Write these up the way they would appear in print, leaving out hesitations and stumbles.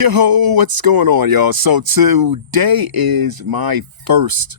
Yo, what's going on, y'all? So today is my first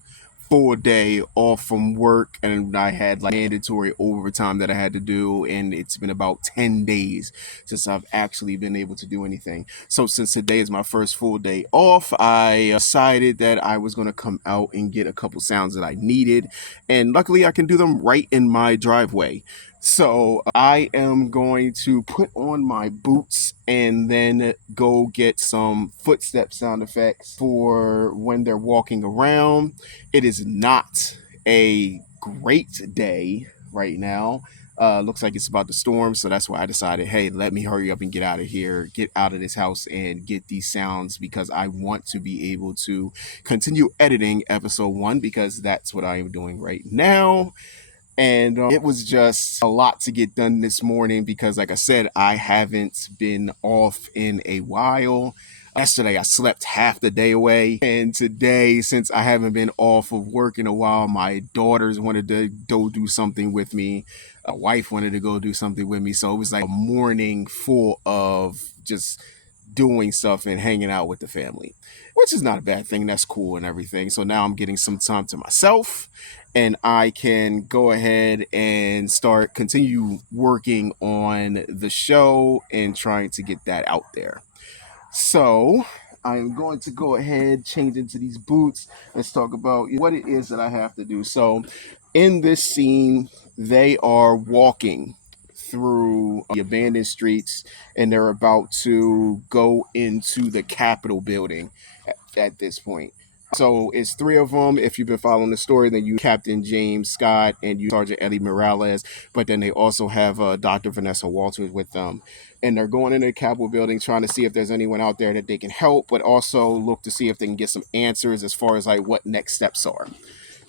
full day off from work, and I had like mandatory overtime that I had to do, and it's been about 10 days since I've actually been able to do anything. So since today is my first full day off, I decided that I was going to come out and get a couple sounds that I needed, and luckily I can do them right in my driveway. So I am going to put on my boots and then go get some footstep sound effects for when they're walking around. It is not a great day right now. Looks like it's about to storm, so that's why I decided, hey, let me hurry up and get out of here, get out of this house, and get these sounds because I want to be able to continue editing episode one because that's what I am doing right now. And it was just a lot to get done this morning because, like I said, I haven't been off in a while. Yesterday, I slept half the day away. And today, since I haven't been off of work in a while, my daughters wanted to go do something with me. A wife wanted to go do something with me. So it was like a morning full of just doing stuff and hanging out with the family, which is not a bad thing. That's cool and everything. So now I'm getting some time to myself and I can go ahead and continue working on the show and trying to get that out there. So I'm going to go ahead, change into these boots. Let's talk about what it is that I have to do. So in this scene, they are walking through the abandoned streets and they're about to go into the Capitol building at this point. So it's three of them. If you've been following the story, then you Captain James Scott and you Sergeant Eddie Morales. But then they also have Dr. Vanessa Walters with them, and they're going into the Capitol building trying to see if there's anyone out there that they can help, but also look to see if they can get some answers as far as like what next steps are.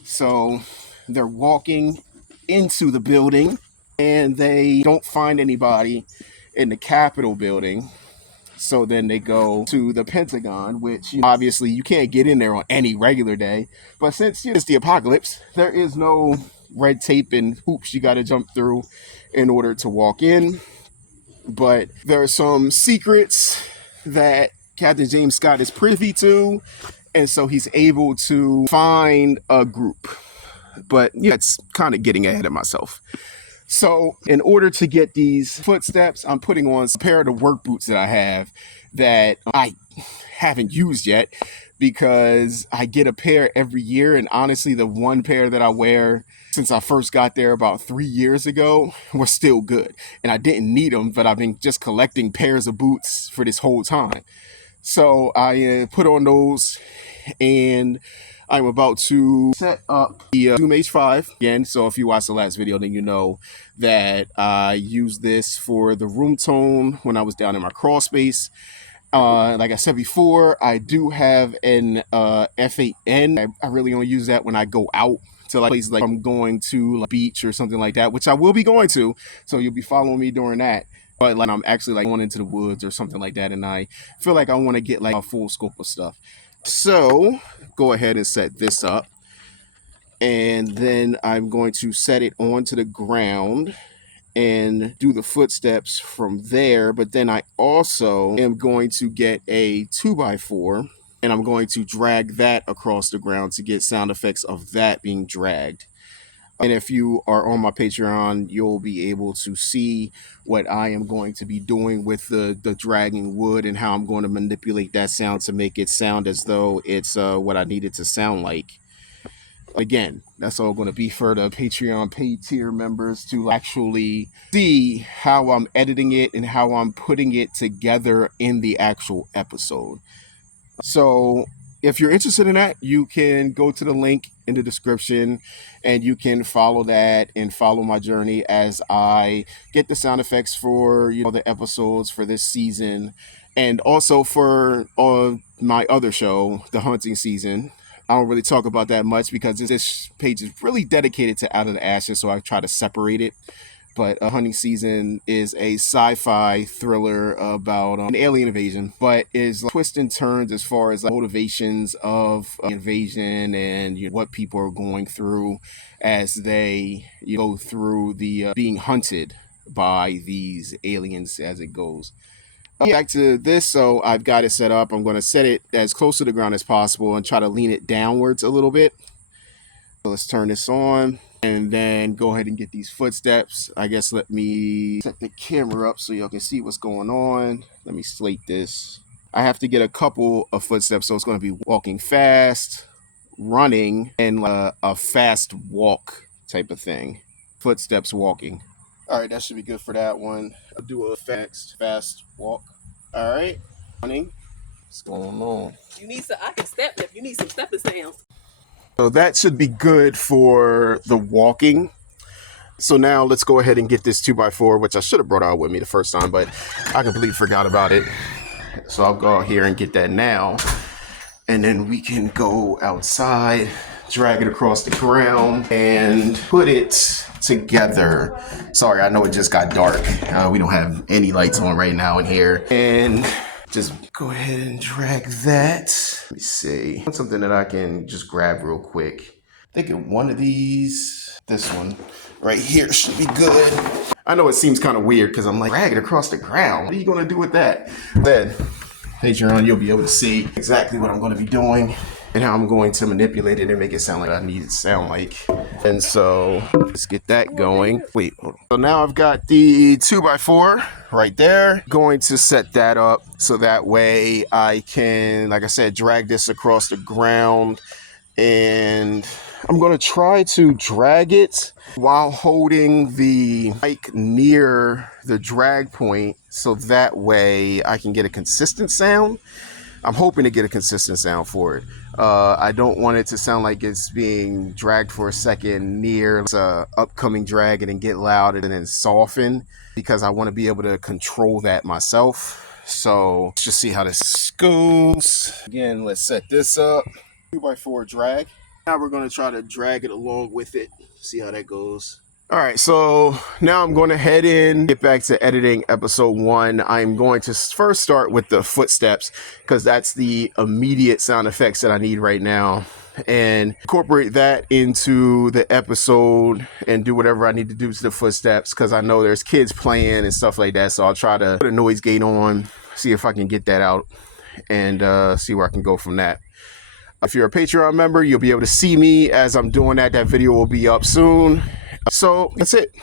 So they're walking into the building, and they don't find anybody in the Capitol building. So then they go to the Pentagon, which obviously you can't get in there on any regular day. But since it's the apocalypse, there is no red tape and hoops you got to jump through in order to walk in. But there are some secrets that Captain James Scott is privy to, and so he's able to find a group. But yeah, it's kind of getting ahead of myself. So, in order to get these footsteps, I'm putting on a pair of the work boots that I have that I haven't used yet because I get a pair every year. And honestly, the one pair that I wear since I first got there about 3 years ago was still good. And I didn't need them, but I've been just collecting pairs of boots for this whole time. So, I put on those and I'm about to set up the Zoom H5 again. So if you watched the last video, then you know that I used this for the room tone when I was down in my crawl space. Like I said before, I do have an F8N. I really only use that when I go out to like places like I'm going to like beach or something like that, which I will be going to. So you'll be following me during that. But like I'm actually like going into the woods or something like that, and I feel like I want to get like a full scope of stuff. So go ahead and set this up. And then I'm going to set it onto the ground and do the footsteps from there. But then I also am going to get a 2x4 and I'm going to drag that across the ground to get sound effects of that being dragged. And if you are on my Patreon, you'll be able to see what I am going to be doing with the dragging wood and how I'm going to manipulate that sound to make it sound as though it's what I need it to sound like. Again, that's all going to be for the Patreon paid tier members to actually see how I'm editing it and how I'm putting it together in the actual episode. So if you're interested in that, you can go to the link in the description and you can follow that and follow my journey as I get the sound effects for the episodes for this season and also for my other show, the hunting season. I don't really talk about that much because this page is really dedicated to Out of the Ashes, so I try to separate it. But Hunting Season is a sci-fi thriller about an alien invasion, but is like, twists and turns as far as like, motivations of invasion and what people are going through as they go through the being hunted by these aliens as it goes. Back to this, so I've got it set up. I'm going to set it as close to the ground as possible and try to lean it downwards a little bit. So let's turn this on and then go ahead and get these footsteps. I guess let me set the camera up so y'all can see what's going on. Let me slate this. I have to get a couple of footsteps, so it's going to be walking fast, running, and a fast walk type of thing. Footsteps walking. All right, that should be good for that one. I'll do a fast walk. All right, running. What's going on? You need some. I can step if you need some stepping sounds. So that should be good for the walking. So now let's go ahead and get this 2x4, which I should have brought out with me the first time, but I completely forgot about it. So I'll go out here and get that now. And then we can go outside, drag it across the ground, and put it together. Sorry, I know it just got dark. We don't have any lights on right now in here. And just go ahead and drag that. Let me see. Something that I can just grab real quick. Thinking one of these, this one right here should be good. I know it seems kind of weird because I'm like, drag it across the ground. What are you going to do with that? Then, Patreon, you'll be able to see exactly what I'm going to be doing and how I'm going to manipulate it and make it sound like I need it to sound like. And so let's get that going. Wait, hold on. So now I've got the 2x4 right there. Going to set that up so that way I can, like I said, drag this across the ground. And I'm going to try to drag it while holding the mic near the drag point so that way I can get a consistent sound. I'm hoping to get a consistent sound for it. I don't want it to sound like it's being dragged for a second near the upcoming drag and then get loud and then soften, because I want to be able to control that myself. So let's just see how this goes. Again, let's set this up. 2x4 drag. Now we're going to try to drag it along with it. See how that goes. All right, so now I'm going to head in, get back to editing episode 1. I'm going to first start with the footsteps because that's the immediate sound effects that I need right now, and incorporate that into the episode and do whatever I need to do to the footsteps because I know there's kids playing and stuff like that. So I'll try to put a noise gate on, see if I can get that out, and see where I can go from that. If you're a Patreon member, you'll be able to see me as I'm doing that. That video will be up soon. So that's it.